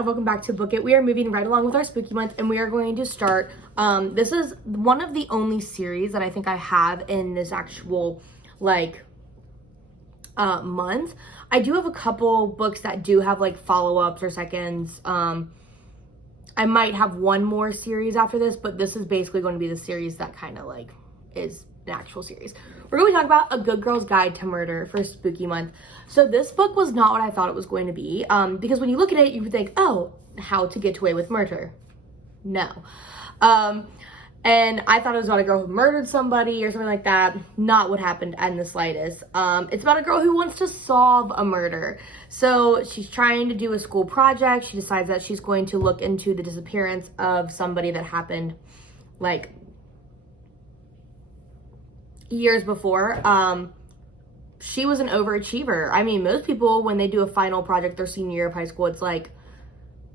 child, welcome back to Book It. We are moving right along with our spooky month, and we are going to start, this is one of the only series that I think I have in this actual, like, month. I do have a couple books that do have, like, follow-ups or seconds. I might have one more series after this, but this is basically going to be the series that kind of, like, is an actual series. We're going to talk about A Good Girl's Guide to Murder for Spooky Month. So this book was not what I thought it was going to be, because when you look at it, you would think, oh, how to get away with murder. No. And I thought it was about a girl who murdered somebody or something like that. Not what happened in the slightest. It's about a girl who wants to solve a murder. So she's trying to do a school project. She decides that she's going to look into the disappearance of somebody that happened, like, years before. She was an overachiever. I mean, most people, when they do a final project their senior year of high school, it's like,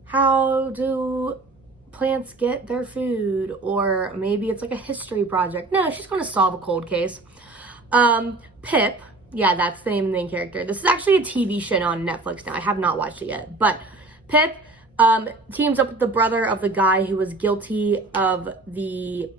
how do plants get their food? Or maybe it's like a history project. No, she's going to solve a cold case. Pip, yeah, that's the name of the main character. This is actually a TV show on Netflix now. I have not watched it yet. But Pip teams up with the brother of the guy who was guilty of the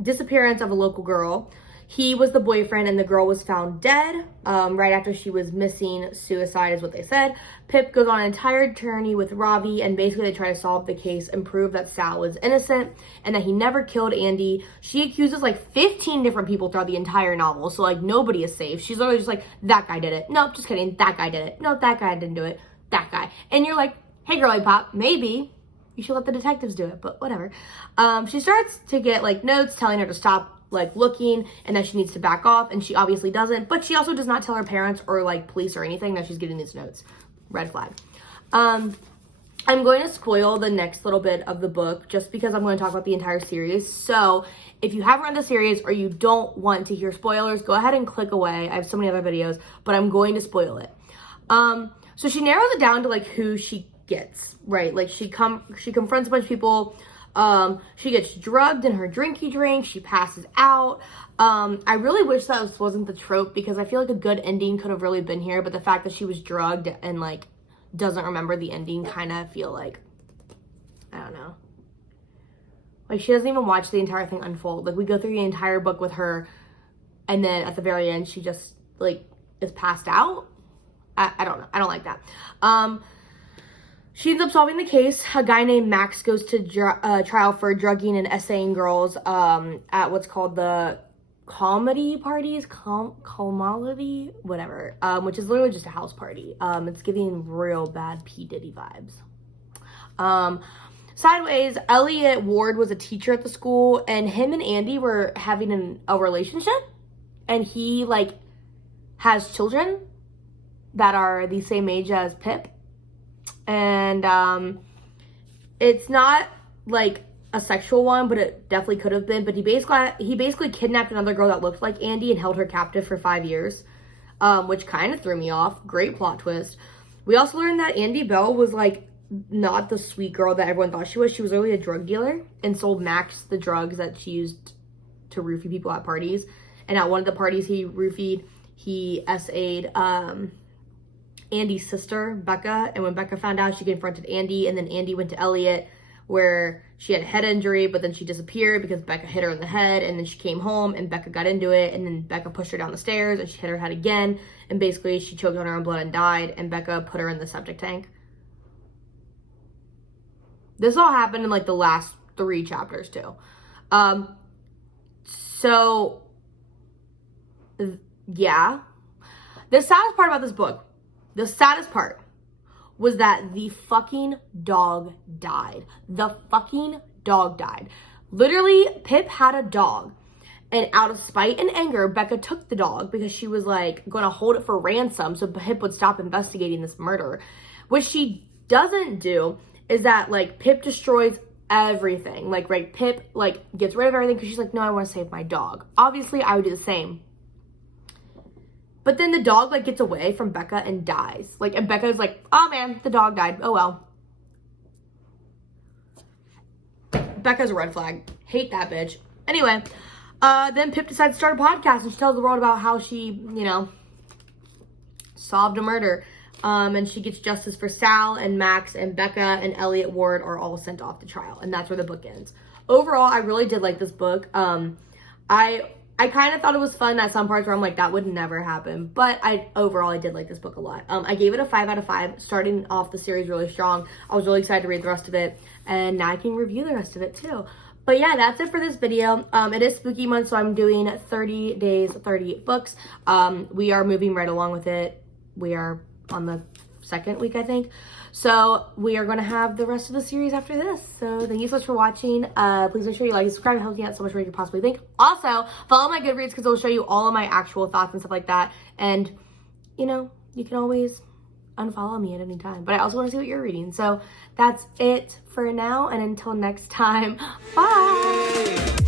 disappearance of a local girl. He was the boyfriend, and the girl was found dead right after she was missing. Suicide is what they said. Pip goes on an entire journey with Ravi, and basically they try to solve the case and prove that Sal was innocent and that he never killed Andy. She accuses like 15 different people throughout the entire novel, so like nobody is safe. She's literally just like, that guy did it. Nope, just kidding. That guy did it. No, that guy didn't do it. That guy. And you're like, hey, girly pop, maybe you should let the detectives do it, but whatever. She starts to get like notes telling her to stop like looking and that she needs to back off, and she obviously doesn't, but she also does not tell her parents or like police or anything that she's getting these notes. Red flag. I'm going to spoil the next little bit of the book just because I'm going to talk about the entire series. So if you haven't read the series or you don't want to hear spoilers, go ahead and click away. I have so many other videos, but I'm going to spoil it. So she narrows it down to like who she gets, right? Like she confronts a bunch of people. She gets drugged in her drinky drink. She passes out. I really wish that this wasn't the trope, because I feel like a good ending could have really been here, but the fact that she was drugged and like doesn't remember the ending, kind of feel like, I don't know. Like she doesn't even watch the entire thing unfold. Like we go through the entire book with her, and then at the very end, she just like is passed out. I don't know. I don't like that. She ends up solving the case. A guy named Max goes to trial for drugging and essaying girls at what's called the comedy parties, Calmality, whatever, which is literally just a house party. It's giving real bad P. Diddy vibes. Sideways, Elliot Ward was a teacher at the school, and him and Andy were having a relationship, and he like has children that are the same age as Pip. And it's not like a sexual one, but it definitely could have been. But he basically kidnapped another girl that looked like Andy and held her captive for 5 years, which kind of threw me off. Great plot twist. We also learned that Andy Bell was like not the sweet girl that everyone thought she was. She was really a drug dealer and sold Max the drugs that she used to roofie people at parties. And at one of the parties he roofied, he essayed Andy's sister, Becca, and when Becca found out, she confronted Andy, and then Andy went to Elliot, where she had a head injury, but then she disappeared because Becca hit her in the head, and then she came home, and Becca got into it, and then Becca pushed her down the stairs, and she hit her head again, and basically she choked on her own blood and died, and Becca put her in the septic tank. This all happened in, like, the last 3 chapters, too. So, yeah. The saddest part about this book, the saddest part was that the fucking dog died. The fucking dog died. Literally, Pip had a dog, and out of spite and anger, Becca took the dog because she was like going to hold it for ransom so Pip would stop investigating this murder. What she doesn't do is that like Pip destroys everything. Like, right, Pip like gets rid of everything because she's like, no, I want to save my dog. Obviously, I would do the same. But then the dog, like, gets away from Becca and dies. Like, and Becca's like, oh, man, the dog died. Oh, well. Becca's a red flag. Hate that bitch. Anyway, then Pip decides to start a podcast, and she tells the world about how she, you know, solved a murder. and she gets justice for Sal and Max, and Becca and Elliot Ward are all sent off to trial, and that's where the book ends. Overall, I really did like this book. I kind of thought it was fun at some parts where I'm like, that would never happen. But overall, I did like this book a lot. I gave it a 5 out of 5, starting off the series really strong. I was really excited to read the rest of it, and now I can review the rest of it too. But yeah, that's it for this video. It is spooky month, so I'm doing 30 days, 30 books. We are moving right along with it. We are on the 2nd week, I think. So we are going to have the rest of the series after this. So thank you so much for watching. Please make sure you like and subscribe. It helps me out so much more than you could possibly think. Also, follow my Goodreads because it will show you all of my actual thoughts and stuff like that. And, you know, you can always unfollow me at any time. But I also want to see what you're reading. So that's it for now. And until next time, bye!